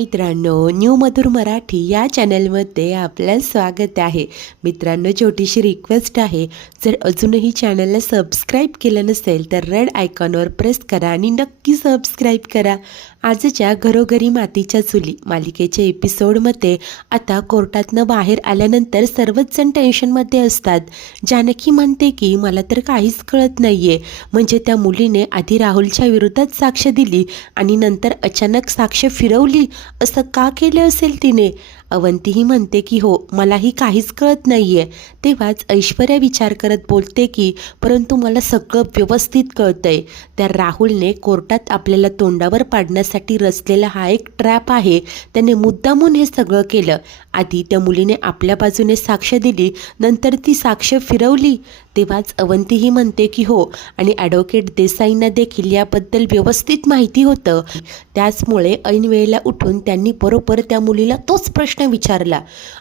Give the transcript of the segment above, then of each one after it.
मित्रांनो, न्यू मधुर मराठी या चॅनलमध्ये आपलं स्वागत आहे. मित्रांनो, छोटीशी रिक्वेस्ट आहे, जर अजूनही चॅनलला सबस्क्राईब केलं नसेल तर रेड आयकॉनवर प्रेस करा आणि नक्की सबस्क्राईब करा. आजच्या घरोघरी मातीच्या चुली मालिकेच्या एपिसोडमध्ये आता कोर्टातनं बाहेर आल्यानंतर सर्वच जण टेन्शनमध्ये असतात. जानकी म्हणते की मला तर काहीच कळत नाहीये, म्हणजे त्या मुलीने आधी राहुलच्या विरोधात साक्ष दिली आणि नंतर अचानक साक्ष फिरवली, असं का केलं असेल तिने? अवंतीही म्हणते की हो, मलाही काहीच कळत नाहीये. तेव्हाच ऐश्वर्या विचार करत बोलते की परंतु मला सगळं व्यवस्थित कळतंय. त्या राहुलने कोर्टात आपल्याला तोंडावर पाडण्यासाठी रचलेला हा एक ट्रॅप आहे. त्याने मुद्दामून हे सगळं केलं. आधी त्या मुलीने आपल्या बाजूने साक्ष दिली, नंतर ती साक्ष फिरवली. तेव्हाच अवंतीही म्हणते की हो, आणि ॲडव्होकेट देसाईंना देखील याबद्दल व्यवस्थित माहिती होतं. त्याचमुळे ऐन वेळेला उठून त्यांनी बरोबर त्या मुलीला तोच प्रश्न विचारला,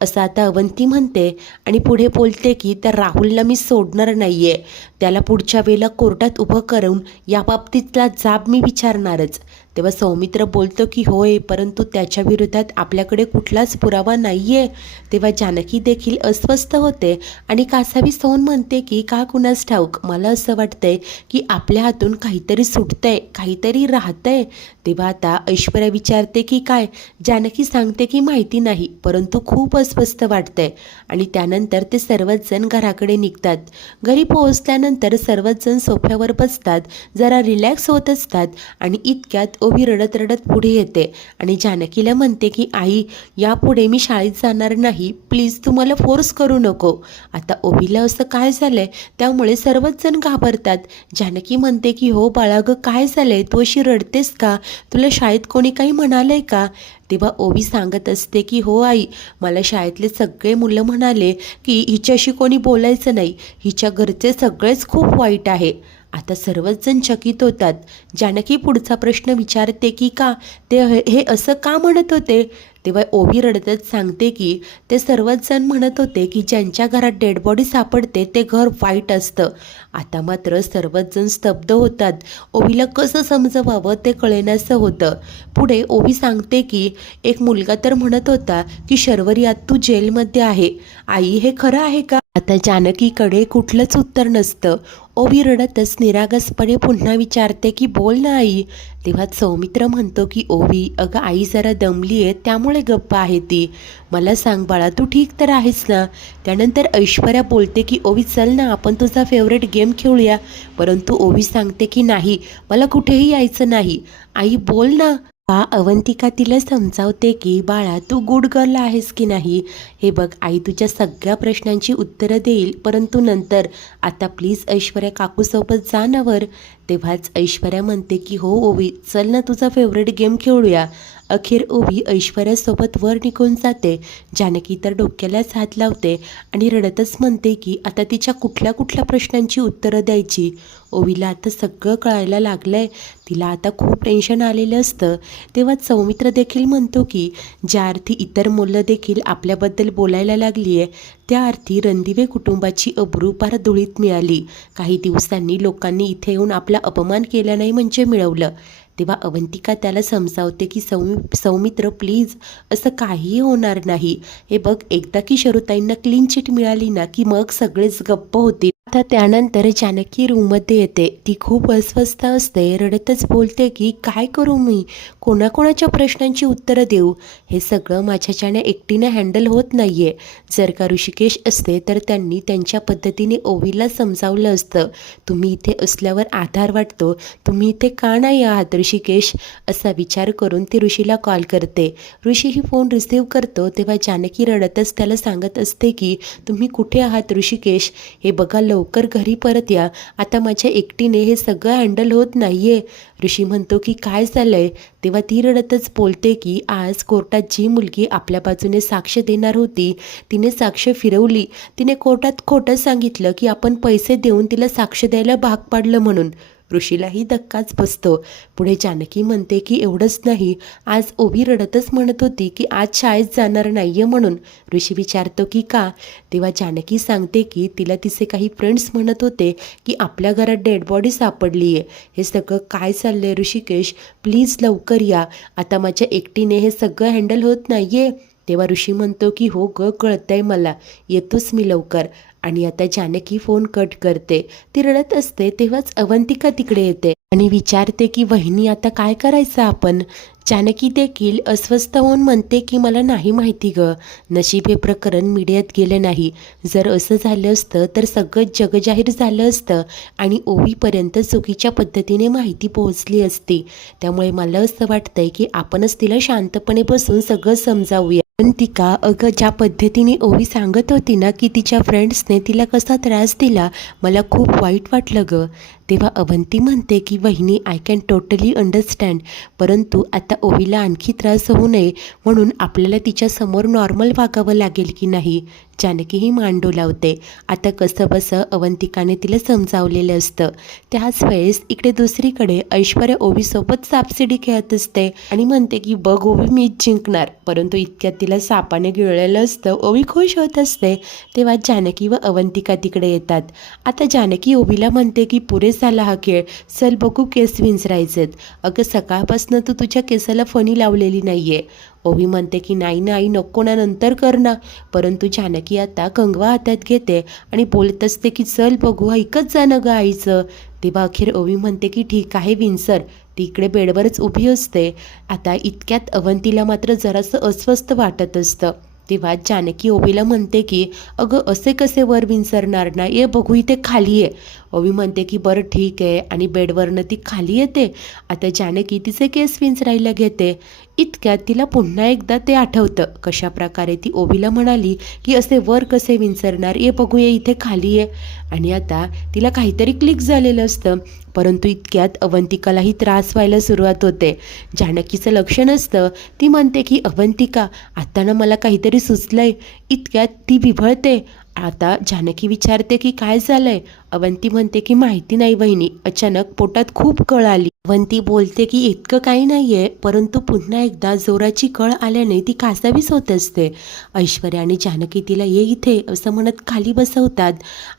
असं आता अवंती म्हणते. आणि पुढे बोलते की त्या राहुलला मी सोडणार नाहीये. त्याला पुढच्या वेळेला कोर्टात उभं करून याबाबतीतला जाब मी विचारणारच. तेव्हा सौमित्र बोलतो की होय, परंतु त्याच्या विरोधात आपल्याकडे कुठलाच पुरावा नाहीये. तेव्हा जानकी देखील अस्वस्थ होते आणि कासावी सौन म्हणते की का कुणास ठाऊक, मला असं वाटतंय की आपल्या हातून काहीतरी सुटतंय, काहीतरी राहतंय. तेव्हा आता ऐश्वर्या विचारते की काय? जानकी सांगते की माहिती नाही, परंतु खूप अस्वस्थ वाटतंय. आणि त्यानंतर ते सर्वच जण घराकडे निघतात. घरी पोहोचल्यानंतर सर्वच जण सोफ्यावर बसतात, जरा रिलॅक्स होत असतात. आणि इतक्यात ओवी रडत रडत पुढे येते आणि जानकीला म्हणते की आई, यापुढे मी शाळेत जाणार नाही, प्लीज तू मला फोर्स करू नको. आता ओवीला असं काय झालंय, त्यामुळे सर्वच जण घाबरतात. जानकी म्हणते की हो बाळा गं, काय झालंय, तू अशी रडतेस का? तुला शाळेत कोणी काही म्हणालंय का? तेव्हा ओवी सांगत असते की हो आई, मला शाळेतले सगळे मुलं म्हणाले की हिच्याशी कोणी बोलायचं नाही, हिच्या घरचे सगळेच खूप वाईट आहे. आता सर्वच जण चकित होतात. जानकी पुढचा प्रश्न विचारते की का ते हे असं का म्हणत होते? तेव्हा ओवी रडतच सांगते की ते सर्वच जण म्हणत होते की ज्यांच्या घरात डेड बॉडी सापडते ते घर वाईट असतं. आता मात्र सर्वच जण स्तब्ध होतात. ओवीला कसं समजवावं ते कळेनासं होतं. पुढे ओवी सांगते की एक मुलगा तर म्हणत होता की शर्वरी आज तू जेलमध्ये आहे. आई, हे खरं आहे का? आता जानकीकडे कुठलंच उत्तर नसतं. ओवी रडतच निरागसपणे पुन्हा विचारते की बोल ना आई. तेव्हा सौमित्र म्हणतो की ओवी, अगं आई जरा दमली आहे, त्यामुळे गप्प आहे ती. मला सांग बाळा, तू ठीक तर आहेस ना? त्यानंतर ऐश्वर्या बोलते की ओवी चल ना, आपण तुझा फेवरेट गेम खेळूया. परंतु ओवी सांगते की नाही, मला कुठेही यायचं नाही. आई बोल ना. अवंतिका तिला समजावते की बाळा, तू गुड गर्ल आहेस की नाही? हे बघ आई, तुझ्या सगळ्या प्रश्नांची उत्तरं देईल, परंतु नंतर. आता प्लीज ऐश्वर्या काकूसोबत जा ना वर. तेव्हाच ऐश्वर्या म्हणते की हो ओवी, चल ना, तुझा फेवरेट गेम खेळूया. अखेर ओवी ऐश्वर्यासोबत वर निघून जाते. जानकी तर डोक्यालाच हात लावते आणि रडतच म्हणते की आता तिच्या कुठल्या कुठल्या प्रश्नांची उत्तरं द्यायची. ओवीला आता सगळं कळायला लागलंय. तिला आता खूप टेन्शन आलेलं असतं. तेव्हा सौमित्र देखील म्हणतो की ज्या अर्थी इतर मुलं देखील आपल्याबद्दल बोलायला लागली आहे, त्या अर्थी रणदिवे कुटुंबाची अब्रू पार धुळीत मिळाली. काही दिवसांनी लोकांनी इथे येऊन आपला अपमान केला नाही म्हणजे मिळवलं. तेव्हा अवंतिका त्याला समजावते की सौमित्र प्लीज, असं काहीही होणार नाही. हे बघ, एकदा की शरुताईंना क्लीन चिट मिळाली ना की मग सगळेच गप्प होतील. आता त्यानंतर जानकी रूममध्ये येते. ती खूप अस्वस्थ असते. रडतच बोलते की काय करू मी, कोणाकोणाच्या प्रश्नांची उत्तरं देऊ? हे सगळं माझ्याच्याने एकटीने हँडल होत नाहीये. जर का ऋषिकेश असते तर त्यांनी त्यांच्या पद्धतीने ओवीला समजावलं असतं. तुम्ही इथे असल्यावर आधार वाटतो, तुम्ही इथे का नाही आहात ऋषिकेश? असा विचार करून ती ऋषीला कॉल करते. ऋषी ही फोन रिसीव्ह करतो. तेव्हा जानकी रडतच त्याला सांगत असते की तुम्ही कुठे आहात ऋषिकेश? हे बघा, लवकर घरी परत या. आता माझ्या एकटीने हे सगळं हँडल होत नाहीये. ऋषी म्हणतो की काय झालंय? तेव्हा ती रडतच बोलते की आज कोर्टात जी मुलगी आपल्या बाजूने साक्ष देणार होती, तिने साक्ष फिरवली. तिने कोर्टात खोटं सांगितलं की आपण पैसे देऊन तिला साक्ष द्यायला भाग पाडलं म्हणून. ऋषीलाही धक्काच बसतो. पुढे जानकी म्हणते की एवढंच नाही, आज ओवी रडतच म्हणत होती की आज शाळेत जाणार नाहीये म्हणून. ऋषी विचारतो की का? तेव्हा जानकी सांगते की तिला तिचे काही फ्रेंड्स म्हणत होते की आपल्या घरात डेड बॉडी सापडली आहे. हे सगळं काय चाललंय ऋषिकेश? प्लीज लवकर या, आता माझ्या एकटीने हे सगळं हँडल होत नाहीये. तेव्हा ऋषी म्हणतो की हो ग, कळतंय मला, येतोच मी लवकर. आणि आता जानकी फोन कट करते. ती रडत असते तेव्हाच अवंतिका तिकडे येते आणि विचारते की वहिनी आता काय करायचं आपण? जानकी देखील अस्वस्थ होऊन म्हणते की मला नाही माहिती ग, नशीब हे प्रकरण मीडियात गेलं नाही. जर असं झालं असतं तर सगळं जगजाहीर झालं असतं आणि ओवीपर्यंत चुकीच्या पद्धतीने माहिती पोहोचली असती. त्यामुळे मला असं वाटतंय की आपणच तिला शांतपणे बसून सगळं समजावूया. अवंतिका, अगं ज्या पद्धतीने ओवी सांगत होती ना की तिच्या फ्रेंड्सने तिला कसा त्रास दिला, मला खूप वाईट वाटलं ग. तेव्हा अवंती म्हणते की वहिनी, आय कॅन टोटली अंडरस्टँड, परंतु आता ओवीला आणखी त्रास होऊ नये म्हणून आपल्याला तिच्यासमोर नॉर्मल वागावं लागेल की नाही? जानकीही मान डोलावते. आता कसं बसं अवंतिकाने तिला समजावलेलं असतं. त्याच वेळेस इकडे दुसरीकडे ऐश्वर्या ओवीसोबत सापशिडी खेळत असते आणि म्हणते की बघ ओवी, मीच जिंकणार. परंतु इतक्यात तिला सापाने गिळलेलं असतं. ओवी खुश होत असते. तेव्हा जानकी व अवंतिका तिकडे येतात. आता जानकी ओवीला म्हणते की पुरे झाला हा खेळ, चल बघू केस विंचरायचेत. अगं सकाळपासनं तू तुझ्या केसाला फणी लावलेली नाहीये. ओवी म्हणते की नाही ना आई, नको ना, नंतर कर ना. परंतु जानकी आता कंगवा हातात घेते आणि बोलत असते की चल बघू, ऐकत जा ना गं आईचं. तेव्हा अखेर ओवी म्हणते की ठीक आहे विंचर. ती इकडे बेडवरच उभी असते. आता इतक्यात अवंतीला मात्र जरासं अस्वस्थ वाटत असतं. तेव्हा जानकी ओवीला म्हणते की अगं असे कसे वर विंचरणार ना, ये बघू इथे खाली आहे. ओवी म्हणते की बरं ठीक आहे आणि बेडवरनं ती खाली येते. आता जानकी तिचे केस विंचरायला घेते. इतक्यात तिला पुन्हा एकदा ते आठवतं कशा प्रकारे ती ओवीला म्हणाली की असे वर कसे विंचरणार, ये बघूया इथे खाली आहे. आणि आता तिला काहीतरी क्लिक झालेलं असतं. परंतु इतक्यात अवंतिकालाही त्रास व्हायला सुरुवात होते. जानकीचं लक्ष नसतं. ती म्हणते की अवंतिका, आता ना मला काहीतरी सुचलंय. इतक्यात ती विभळते. आता जानकी विचारते की काय झालंय? अवंती म्हणते की माहिती नाही वहिनी, अचानक पोटात खूप कळ आली. अवंती बोलते की इतकं काही नाहीये, परंतु पुन्हा एकदा जोराची कळ आल्याने ती कासावीस होत असते. ऐश्वर्या आणि जानकी तिला ये इथे असं म्हणत खाली बसवतात.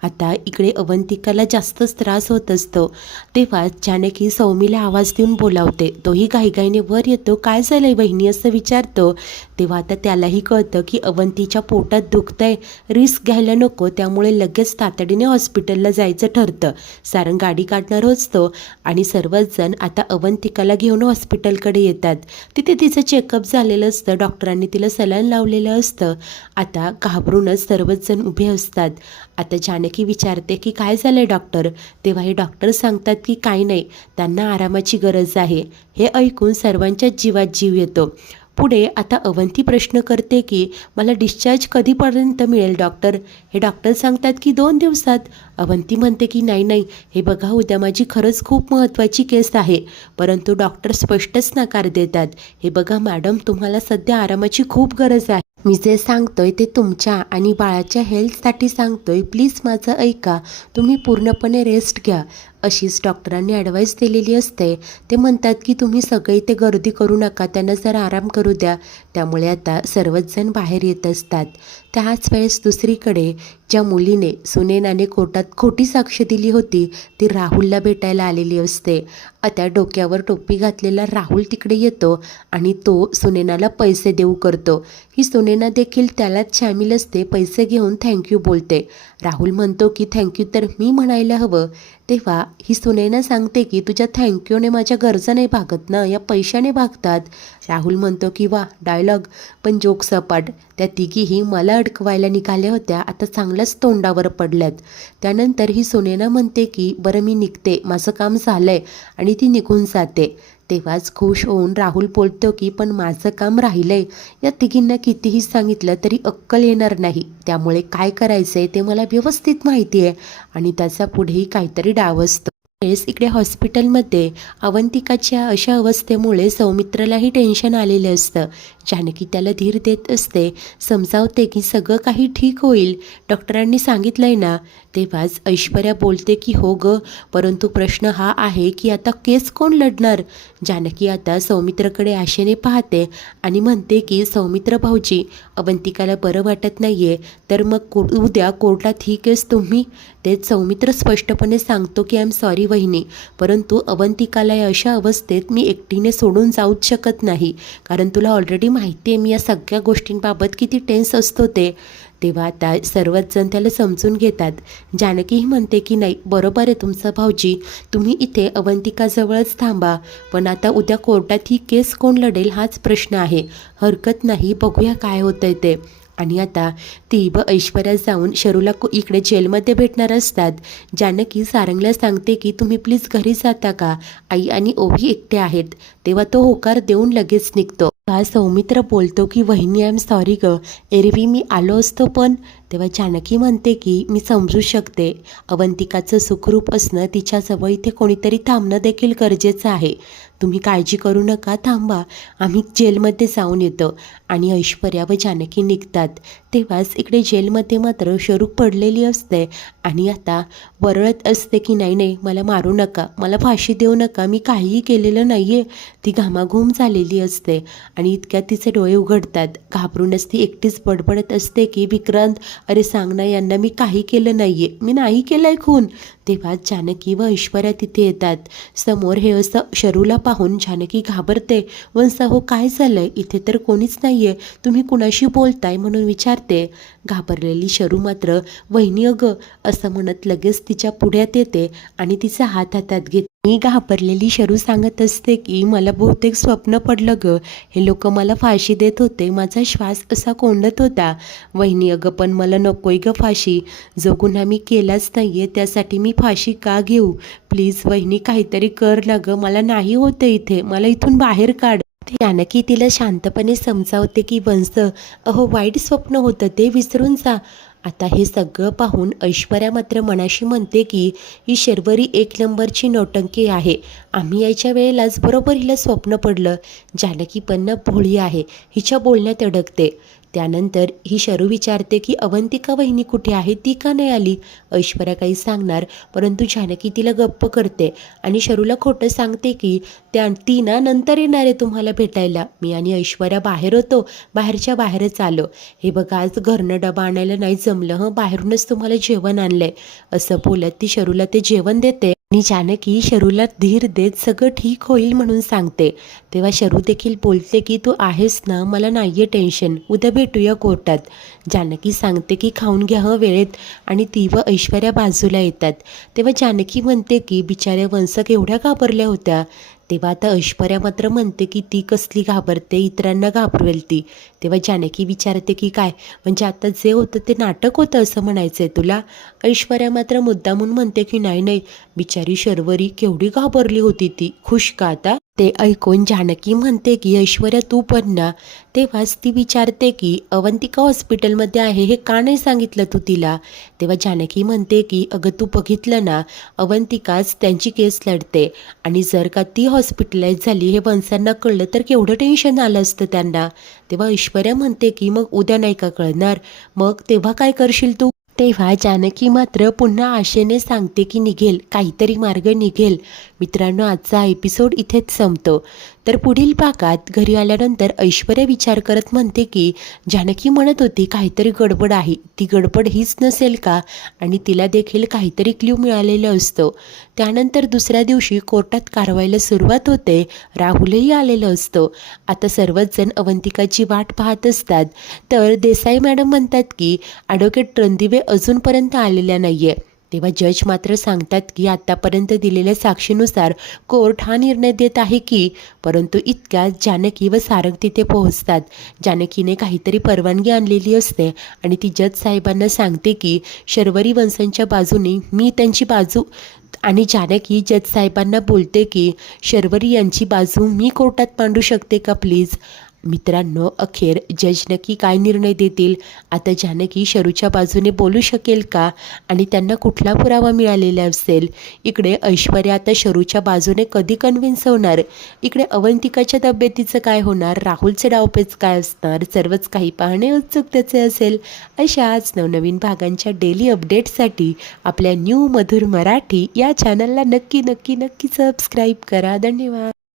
आता इकडे अवंतिकाला जास्तच त्रास होत असतो. तेव्हा जानकी सौमीला आवाज देऊन बोलावते. तोही घाईघाईने वर येतो. काय झालंय वहिनी असं विचारतो. तेव्हा आता त्यालाही कळतं की अवंतीच्या पोटात दुखतंय, रिस्क घ्यायला नको, त्यामुळे लगेच तातडीने हॉस्पिटलला जायचं ठरतं. सारंग गाडी काढणार असतो आणि सर्वच जण आता अवंतिकाला घेऊन हॉस्पिटलकडे येतात. तिथे तिचं चेकअप झालेलं असतं. डॉक्टरांनी तिला सलाईन लावलेलं असतं. आता घाबरूनच सर्वच जण उभे असतात. आता जानकी विचारते की काय झालंय डॉक्टर? तेव्हा हे डॉक्टर सांगतात की काही नाही, त्यांना आरामाची गरज आहे. हे ऐकून सर्वांच्याच जीवात जीव येतो. पुढे आता अवंती प्रश्न करते की मला डिस्चार्ज कधीपर्यंत मिळेल डॉक्टर? हे डॉक्टर सांगतात की 2 दिवसात. अवंती म्हणते की नाही नाही, हे बघा उद्या माझी खरंच खूप महत्त्वाची केस आहे. परंतु डॉक्टर स्पष्टच नकार देतात. हे बघा मॅडम, तुम्हाला सध्या आरामाची खूप गरज आहे. मी जे सांगतोय ते तुमच्या आणि बाळाच्या हेल्थसाठी सांगतोय. प्लीज माझं ऐका, तुम्ही पूर्णपणे रेस्ट घ्या, अशीच डॉक्टरांनी ॲडवाईस दिलेली असते. ते म्हणतात की तुम्ही सगळे इथे गर्दी करू नका, त्यांना जरा आराम करू द्या. त्यामुळे आता सर्वच जण बाहेर येत असतात. त्याच वेळेस दुसरीकडे ज्या मुलीने सुनैनाने कोर्टात खोटी साक्ष दिली होती ती राहुलला भेटायला आलेली असते. आता डोक्यावर टोपी घातलेला राहुल तिकडे येतो आणि तो सुनैनाला पैसे देऊ करतो. ही सुनैना देखील त्यालाच सामील असते. पैसे घेऊन थँक्यू बोलते. राहुल म्हणतो की थँक्यू तर मी म्हणायला हवं. तेव्हा ही सुनैना सांगते की तुझ्या थँक्यूने माझ्या गरजा नाही भागत ना, या पैशाने भागतात. राहुल म्हणतो की वा डायलॉग, पण जोक सपाट. त्या तिघीही मला अडकवायला निघाल्या होत्या, आता चांगल्याच तोंडावर पडल्यात. त्यानंतर ही सुनैना म्हणते की बरं मी निघते, माझं काम झालंय, आणि ती निघून जाते. तेव्हाच खुश होऊन राहुल बोलतो की पण माझं काम राहिलंय. या तिघींना कितीही सांगितलं तरी अक्कल येणार नाही, त्यामुळे काय करायचंय ते मला व्यवस्थित माहिती आहे आणि त्याचा पुढेही काहीतरी डाव असतो. इकडे हॉस्पिटलमध्ये अवंतिकाच्या अशा अवस्थेमुळे सौमित्रलाही टेन्शन आलेलं असतं. जानकी त्याला धीर देत असते, समजावते की सगळं काही ठीक होईल, डॉक्टरांनी सांगितलंय ना. तेव्हाच ऐश्वर्या बोलते की हो ग, परंतु प्रश्न हा आहे की आता केस कोण लढणार. जानकी आता सौमित्रकडे आशेने पाहते आणि म्हणते की सौमित्र भाऊजी, अवंतिकाला बरं वाटत नाहीये, तर मग उद्या कोर्टात ही केस तुम्ही. तेच सौमित्र स्पष्टपणे सांगतो की आय एम सॉरी वहिनी, परंतु अवंतिकाला या अशा अवस्थेत मी एकटीने सोडून जाऊच शकत नाही, कारण तुला ऑलरेडी माहिती आहे मी या सगळ्या गोष्टींबाबत किती टेन्स असतो ते. तेव्हा आता सर्वच जण त्याला समजून घेतात. जानकीही म्हणते की नाही, बरोबर आहे तुमचं भाऊजी, तुम्ही इथे अवंतिकाजवळच थांबा, पण आता उद्या कोर्टात ही केस कोण लढेल हाच प्रश्न आहे. हरकत नाही, बघूया काय होतंय ते. आणि आता ती व ऐश्वर्या जाऊन शरूला इकडे जेलमध्ये भेटणार असतात. जानकी सारंगला सांगते की तुम्ही प्लीज घरी जाता का, आई आणि ओवी एकटे आहेत. तेव्हा तो होकार देऊन लगेच निघतो. हा सौमित्र बोलतो की वहिनी आय एम सॉरी ग, एरवी मी आलो असतो पण. तेव्हा जानकी म्हणते की मी समजू शकते, अवंतिकाचं सुखरूप असणं, तिच्याजवळ इथे कोणीतरी थांबणं देखील गरजेचं आहे. तुम्ही काळजी करू नका, थांबा, आम्ही जेलमध्ये जाऊन येतो. आणि ऐश्वर्या व जानकी निघतात. तेव्हाच इकडे जेलमध्ये मात्र शरू पडलेली असते आणि आता वरळत असते की नाही नाही, मला मारू नका, मला फाशी देऊ नका, मी काहीही केलेलं नाही आहे. ती घामाघूम झालेली असते आणि इतक्यात तिचे डोळे उघडतात. घाबरूनच ती एकटीच बडबडत असते की विक्रांत, अरे सांग ना यांना, मी काही केलं नाही आहे, मी नाही केलं आहे खून. तेव्हा जानकी व ऐश्वर्या तिथे येतात. समोर हे असं शरूला पाहून जानकी घाबरते. वंसा हो, काय झालंय, इथे तर कोणीच नाही आहे, तुम्ही कुणाशी बोलताय म्हणून विचारते. घाबरलेली शरू मात्र वहिनी अगं असं म्हणत लगेच तिच्या पुढ्यात येते आणि तिचा हात हातात घेते. मी घाबरलेली शरू सांगत असते की मला बहुतेक स्वप्न पडलं ग, हे लोक मला फाशी देत होते, माझा श्वास असा कोंडत होता. वहिनी अगं पण मला नकोय ग फाशी, जो गुन्हा मी केलाच नाहीये त्यासाठी मी फाशी का घेऊ. प्लीज वहिनी काहीतरी कर ना ग, मला नाही होतं इथे, मला इथून बाहेर काढ. जानकी तिला शांतपणे समजावते की वंश, अहो वाईट स्वप्न होतं ते विसरून जा. आता हे सगळं पाहून ऐश्वर्या मात्र मनाशी म्हणते की ही शर्वरी एक नंबरची नौटंकी आहे, आम्ही यायच्या वेळेलाच बरोबर हिला स्वप्न पडलं. जानकी पण भोळी आहे, हिच्या बोलण्यात अडकते. त्यानंतर ही शरू विचारते की अवंतिका वहिनी कुठे आहे, ती का नाही आली. ऐश्वर्या काही सांगणार, परंतु जानकी तिला गप्प करते आणि शरूला खोटं सांगते की ती ना नंतर येणार आहे तुम्हाला भेटायला, मी आणि ऐश्वर्या बाहेर होतो, बाहेरच्या बाहेरच आलो. हे बघा आज घरनं डबा आणायला नाही जमलं, बाहेरूनच तुम्हाला जेवण आणलंय. असं बोलत ती शरूला ते जेवण देते आणि जानकी शरूला धीर देत सगळं ठीक होईल म्हणून सांगते. तेव्हा शरू देखील बोलते की तू आहेस ना, मला नाहीये टेन्शन, उद्या भेटूया कोर्टात. जानकी सांगते की खाऊन घ्या वेळेत. आणि ती व ऐश्वर्या बाजूला येतात. तेव्हा जानकी म्हणते की बिचाऱ्या वंशक एवढ्या घाबरल्या होत्या. तेव्हा आता ऐश्वर्या मात्र म्हणते की ती कसली घाबरते, इतरांना घाबरवेल ती. तेव्हा जानकी विचारते की काय म्हणजे आता जे होतं ते नाटक होतं असं म्हणायचं आहे तुला. ऐश्वर्या मात्र मुद्दामून म्हणते की नाही नाही, बिचारी शर्वरी केवढी घाबरली होती, ती खुश का आता. ते ऐकून जानकी म्हणते की ऐश्वर्या तू पण ना. तेव्हाच ती विचारते की अवंतिका हॉस्पिटलमध्ये आहे, हे का नाही सांगितलं तू तिला. तेव्हा जानकी म्हणते की अगं तू बघितलं ना, अवंतिकाच त्यांची केस लढते आणि जर का ती हॉस्पिटलाइज झाली हे वंशांना कळलं तर केवढं टेन्शन आलं असतं त्यांना. तेव्हा ऐश्वर्या म्हणते की मग उद्या नाही का कळणार, मग तेव्हा काय करशील तू. तेव्हा जानकी मात्र पुन्हा आशेने सांगते की निघेल, काहीतरी मार्ग निघेल. मित्रांनो, आजचा एपिसोड इथेच संपतो. तर पुढील भागात घरी आल्यानंतर ऐश्वर्या विचार करत म्हणते की जानकी म्हणत होती काहीतरी गडबड आहे, ती गडबड हीच नसेल का, आणि तिला देखील काहीतरी क्ल्यू मिळालेलं असतो. त्यानंतर दुसऱ्या दिवशी कोर्टात कारवाईला सुरुवात होते. राहुलही आलेलं असतो. आता सर्वच जण अवंतिकाची वाट पाहत असतात. तर देसाई मॅडम म्हणतात की ॲडव्होकेट रणदिवे अजूनपर्यंत आलेल्या नाहीये. तेव्हा जज मात्र सांगतात की आतापर्यंत दिलेल्या साक्षीनुसार कोर्ट हा निर्णय देत आहे की, परंतु इतक्यात जानकी व सारंग तिथे पोहोचतात. जानकीने काहीतरी परवानगी आणलेली असते आणि ती जज साहेबांना सांगते की शर्वरी वंशांच्या बाजूने मी त्यांची बाजू, आणि जानकी जज साहेबांना बोलते की शर्वरी यांची बाजू मी कोर्टात मांडू शकते का प्लीज. मित्रांनो, अखेर जज नक्की काय निर्णय देतील? आता जानकी शरूच्या बाजूने बोलू शकेल का? आणि त्यांना कुठला पुरावा मिळालेला असेल? इकडे ऐश्वर्या आता शरूच्या बाजूने कधी कन्व्हिन्स होणार? इकडे अवंतिकाच्या तब्येतीचं काय होणार? राहुलचे डावपेच काय असणार? सर्वच काही पाहणे उत्सुकतेचे असेल. अशाच नवनवीन भागांच्या डेली अपडेट्ससाठी आपल्या न्यू मधुर मराठी या चॅनलला नक्की सबस्क्राईब करा. धन्यवाद.